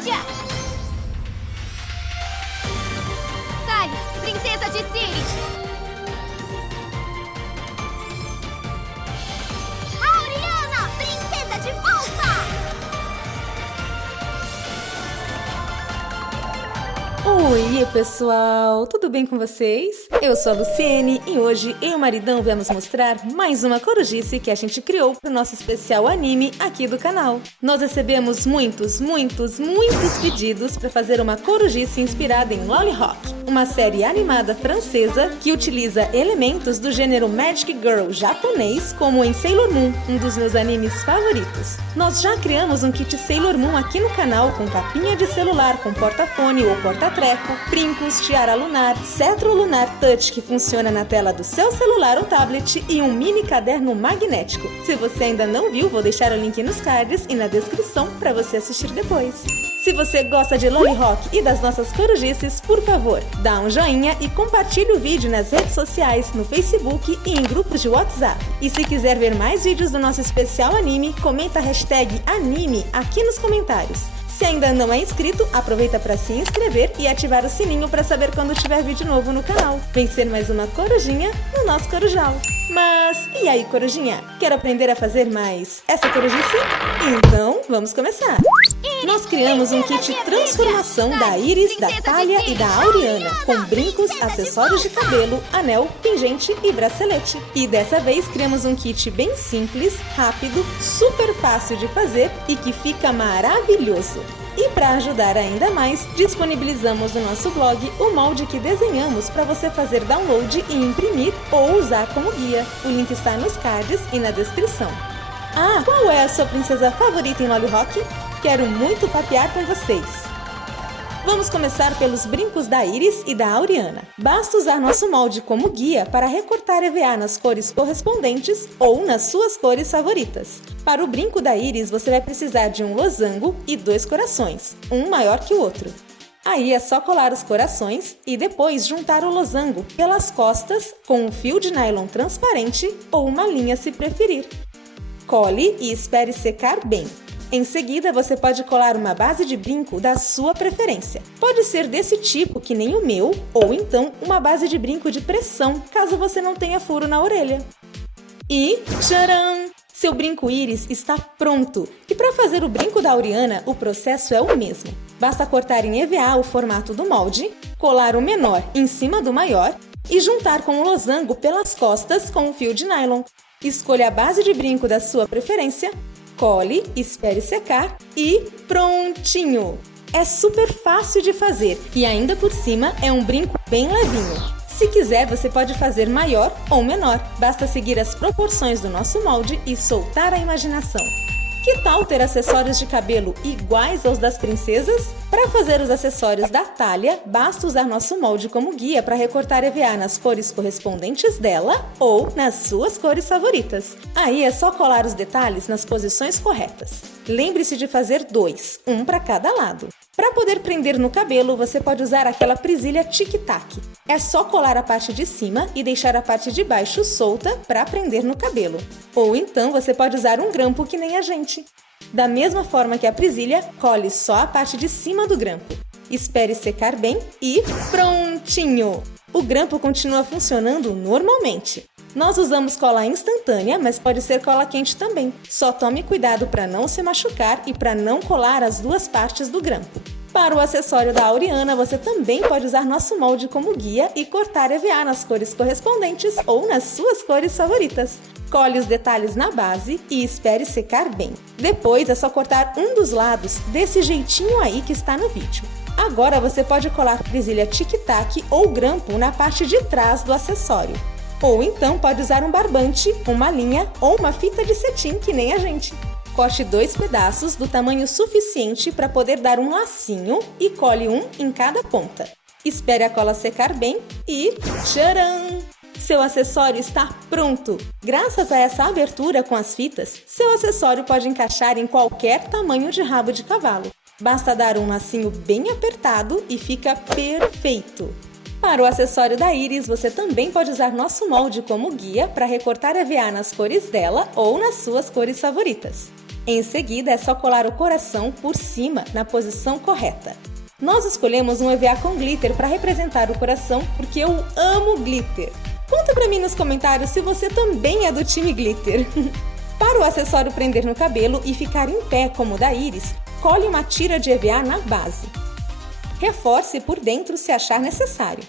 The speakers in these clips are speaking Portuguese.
mídia! Tali, princesa de Ciris! Auriana, princesa de volta! Oi, pessoal! Tudo bem com vocês? Eu sou a Luciene e hoje eu e o maridão vamos mostrar mais uma corujice que a gente criou para o nosso especial anime aqui do canal. Nós recebemos muitos pedidos para fazer uma corujice inspirada em Loli Rock, uma série animada francesa que utiliza elementos do gênero Magic Girl japonês, como em Sailor Moon, um dos meus animes favoritos. Nós já criamos um kit Sailor Moon aqui no canal com capinha de celular com porta-fone ou porta-treco, brincos, tiara lunar, cetro lunar touch que funciona na tela do seu celular ou tablet e um mini caderno magnético. Se você ainda não viu, vou deixar o link nos cards e na descrição para você assistir depois. Se você gosta de Loli Rock e das nossas corujices, por favor, dá um joinha e compartilhe o vídeo nas redes sociais, no Facebook e em grupos de WhatsApp. E se quiser ver mais vídeos do nosso especial anime, comenta a hashtag anime aqui nos comentários. Se ainda não é inscrito, aproveita para se inscrever e ativar o sininho para saber quando tiver vídeo novo no canal. Vem ser mais uma corujinha no nosso Corujal. Mas, e aí, corujinha? Quer aprender a fazer mais essa corujice? Então, vamos começar! Nós criamos um kit transformação da Iris, da Thalia e da Auriana, com brincos, acessórios de cabelo, anel, pingente e bracelete. E dessa vez criamos um kit bem simples, rápido, super fácil de fazer e que fica maravilhoso. E para ajudar ainda mais, disponibilizamos no nosso blog o molde que desenhamos para você fazer download e imprimir ou usar como guia. O link está nos cards e na descrição. Ah, qual é a sua princesa favorita em Loli Rock? Quero muito papear com vocês! Vamos começar pelos brincos da Iris e da Auriana. Basta usar nosso molde como guia para recortar EVA nas cores correspondentes ou nas suas cores favoritas. Para o brinco da Iris, você vai precisar de um losango e 2 corações, um maior que o outro. Aí é só colar os corações e depois juntar o losango pelas costas com um fio de nylon transparente ou uma linha se preferir. Cole e espere secar bem. Em seguida, você pode colar uma base de brinco da sua preferência. Pode ser desse tipo, que nem o meu, ou então uma base de brinco de pressão, caso você não tenha furo na orelha. E tcharam! Seu brinco Iris está pronto! E para fazer o brinco da Auriana, o processo é o mesmo. Basta cortar em EVA o formato do molde, colar o menor em cima do maior e juntar com o losango pelas costas com um fio de nylon. Escolha a base de brinco da sua preferência, cole, espere secar e prontinho! É super fácil de fazer e ainda por cima é um brinco bem levinho. Se quiser, você pode fazer maior ou menor. Basta seguir as proporções do nosso molde e soltar a imaginação. Que tal ter acessórios de cabelo iguais aos das princesas? Para fazer os acessórios da Thalia, basta usar nosso molde como guia para recortar EVA nas cores correspondentes dela ou nas suas cores favoritas. Aí é só colar os detalhes nas posições corretas. Lembre-se de fazer 2, um para cada lado. Para poder prender no cabelo, você pode usar aquela presilha tic-tac. É só colar a parte de cima e deixar a parte de baixo solta para prender no cabelo. Ou então você pode usar um grampo que nem a gente. Da mesma forma que a presilha, cole só a parte de cima do grampo. Espere secar bem e prontinho! O grampo continua funcionando normalmente. Nós usamos cola instantânea, mas pode ser cola quente também. Só tome cuidado para não se machucar e para não colar as duas partes do grampo. Para o acessório da Auriana, você também pode usar nosso molde como guia e cortar EVA nas cores correspondentes ou nas suas cores favoritas. Cole os detalhes na base e espere secar bem. Depois é só cortar um dos lados desse jeitinho aí que está no vídeo. Agora você pode colar presilha tic-tac ou grampo na parte de trás do acessório. Ou então pode usar um barbante, uma linha ou uma fita de cetim que nem a gente. Corte 2 pedaços do tamanho suficiente para poder dar um lacinho e cole um em cada ponta. Espere a cola secar bem e tcharam! Seu acessório está pronto! Graças a essa abertura com as fitas, seu acessório pode encaixar em qualquer tamanho de rabo de cavalo. Basta dar um lacinho bem apertado e fica perfeito! Para o acessório da Iris, você também pode usar nosso molde como guia para recortar EVA nas cores dela ou nas suas cores favoritas. Em seguida, é só colar o coração por cima na posição correta. Nós escolhemos um EVA com glitter para representar o coração porque eu amo glitter. Conta pra mim nos comentários se você também é do time glitter. Para o acessório prender no cabelo e ficar em pé como o da íris, cole uma tira de EVA na base. Reforce por dentro se achar necessário.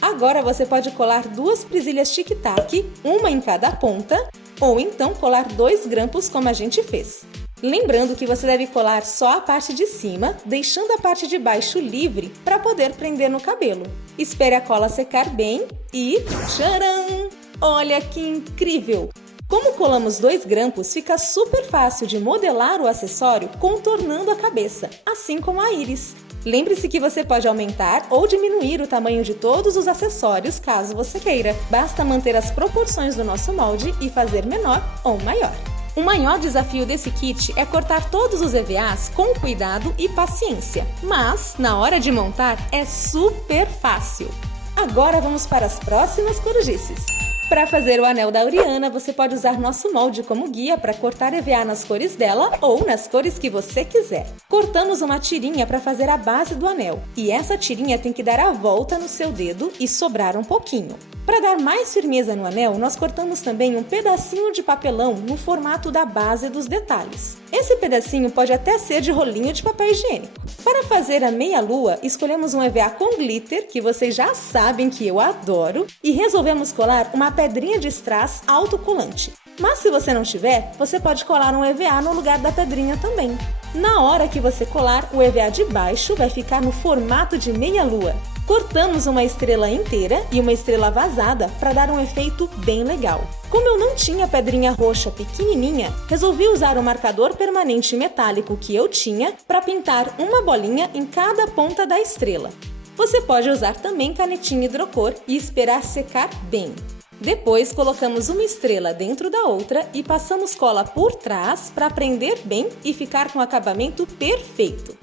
Agora você pode colar 2 presilhas tic-tac, uma em cada ponta, ou então colar 2 grampos como a gente fez. Lembrando que você deve colar só a parte de cima, deixando a parte de baixo livre para poder prender no cabelo. Espere a cola secar bem e tcharam! Olha que incrível! Como colamos 2 grampos, fica super fácil de modelar o acessório contornando a cabeça, assim como a íris. Lembre-se que você pode aumentar ou diminuir o tamanho de todos os acessórios caso você queira. Basta manter as proporções do nosso molde e fazer menor ou maior. O maior desafio desse kit é cortar todos os EVAs com cuidado e paciência, mas na hora de montar é super fácil. Agora vamos para as próximas corujices. Para fazer o anel da Auriana, você pode usar nosso molde como guia para cortar EVA nas cores dela ou nas cores que você quiser. Cortamos uma tirinha para fazer a base do anel, e essa tirinha tem que dar a volta no seu dedo e sobrar um pouquinho. Para dar mais firmeza no anel, nós cortamos também um pedacinho de papelão no formato da base dos detalhes. Esse pedacinho pode até ser de rolinho de papel higiênico. Para fazer a meia-lua, escolhemos um EVA com glitter, que vocês já sabem que eu adoro, e resolvemos colar uma pedrinha de strass autocolante. Mas se você não tiver, você pode colar um EVA no lugar da pedrinha também. Na hora que você colar, o EVA de baixo vai ficar no formato de meia-lua. Cortamos uma estrela inteira e uma estrela vazada para dar um efeito bem legal. Como eu não tinha pedrinha roxa pequenininha, resolvi usar o marcador permanente metálico que eu tinha para pintar uma bolinha em cada ponta da estrela. Você pode usar também canetinha hidrocor e esperar secar bem. Depois colocamos uma estrela dentro da outra e passamos cola por trás para prender bem e ficar com o acabamento perfeito.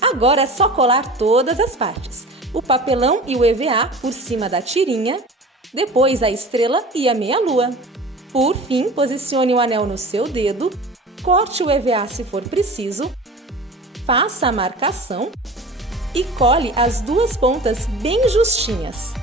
Agora é só colar todas as partes. O papelão e o EVA por cima da tirinha, depois a estrela e a meia-lua. Por fim, posicione o anel no seu dedo, corte o EVA se for preciso, faça a marcação e cole as 2 pontas bem justinhas.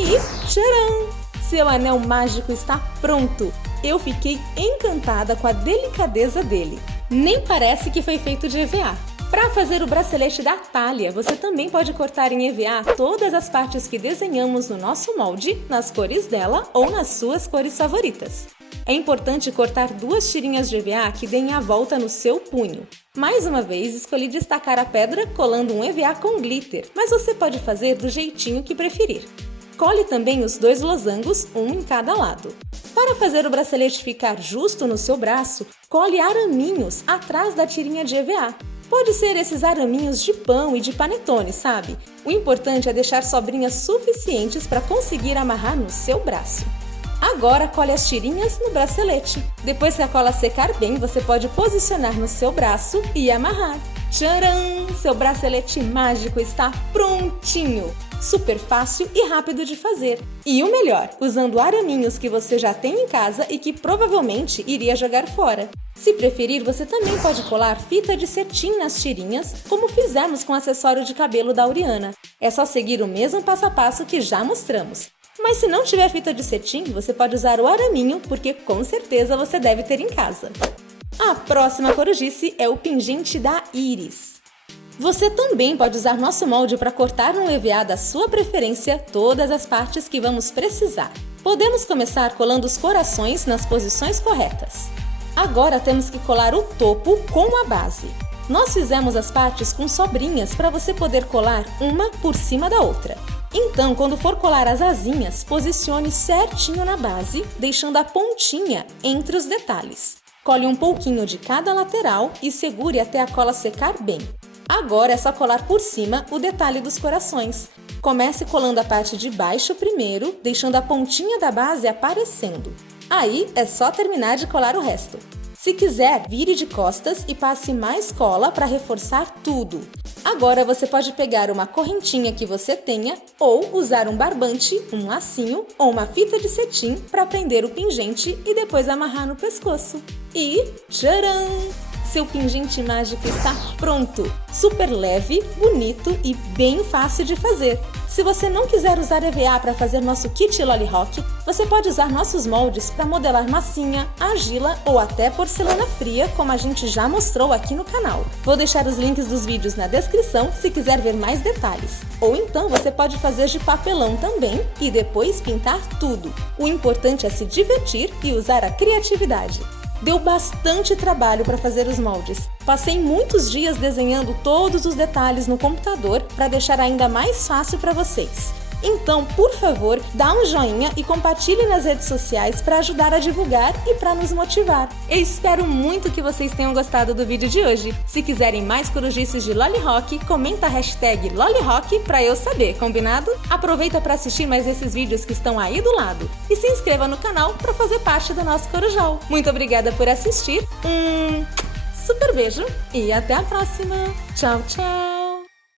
E tcharam! Seu anel mágico está pronto! Eu fiquei encantada com a delicadeza dele. Nem parece que foi feito de EVA. Para fazer o bracelete da Thalia, você também pode cortar em EVA todas as partes que desenhamos no nosso molde, nas cores dela ou nas suas cores favoritas. É importante cortar 2 tirinhas de EVA que deem a volta no seu punho. Mais uma vez, escolhi destacar a pedra colando um EVA com glitter, mas você pode fazer do jeitinho que preferir. Cole também os 2 losangos, um em cada lado. Para fazer o bracelete ficar justo no seu braço, cole araminhos atrás da tirinha de EVA. Pode ser esses araminhos de pão e de panetone, sabe? O importante é deixar sobrinhas suficientes para conseguir amarrar no seu braço. Agora cole as tirinhas no bracelete. Depois que a cola secar bem, você pode posicionar no seu braço e amarrar. Tcharam! Seu bracelete mágico está prontinho! Super fácil e rápido de fazer. E o melhor, usando araminhos que você já tem em casa e que provavelmente iria jogar fora. Se preferir, você também pode colar fita de cetim nas tirinhas, como fizemos com o acessório de cabelo da Auriana. É só seguir o mesmo passo a passo que já mostramos. Mas se não tiver fita de cetim, você pode usar o araminho, porque com certeza você deve ter em casa. A próxima corujice é o pingente da íris. Você também pode usar nosso molde para cortar no EVA da sua preferência todas as partes que vamos precisar. Podemos começar colando os corações nas posições corretas. Agora temos que colar o topo com a base. Nós fizemos as partes com sobrinhas para você poder colar uma por cima da outra. Então, quando for colar as asinhas, posicione certinho na base, deixando a pontinha entre os detalhes. Cole um pouquinho de cada lateral e segure até a cola secar bem. Agora é só colar por cima o detalhe dos corações. Comece colando a parte de baixo primeiro, deixando a pontinha da base aparecendo. Aí é só terminar de colar o resto. Se quiser, vire de costas e passe mais cola para reforçar tudo. Agora você pode pegar uma correntinha que você tenha ou usar um barbante, um lacinho ou uma fita de cetim para prender o pingente e depois amarrar no pescoço. E tcharam! Seu pingente mágico está pronto! Super leve, bonito e bem fácil de fazer. Se você não quiser usar EVA para fazer nosso kit Lolly Rock, você pode usar nossos moldes para modelar massinha, argila ou até porcelana fria, como a gente já mostrou aqui no canal. Vou deixar os links dos vídeos na descrição se quiser ver mais detalhes. Ou então você pode fazer de papelão também e depois pintar tudo. O importante é se divertir e usar a criatividade. Deu bastante trabalho para fazer os moldes. Passei muitos dias desenhando todos os detalhes no computador para deixar ainda mais fácil para vocês. Então, por favor, dá um joinha e compartilhe nas redes sociais para ajudar a divulgar e para nos motivar. Eu espero muito que vocês tenham gostado do vídeo de hoje. Se quiserem mais corujices de Lolly Rock, comenta a hashtag Lolly Rock para eu saber, combinado? Aproveita para assistir mais esses vídeos que estão aí do lado e se inscreva no canal para fazer parte do nosso Corujal. Muito obrigada por assistir, super beijo e até a próxima! Tchau, tchau!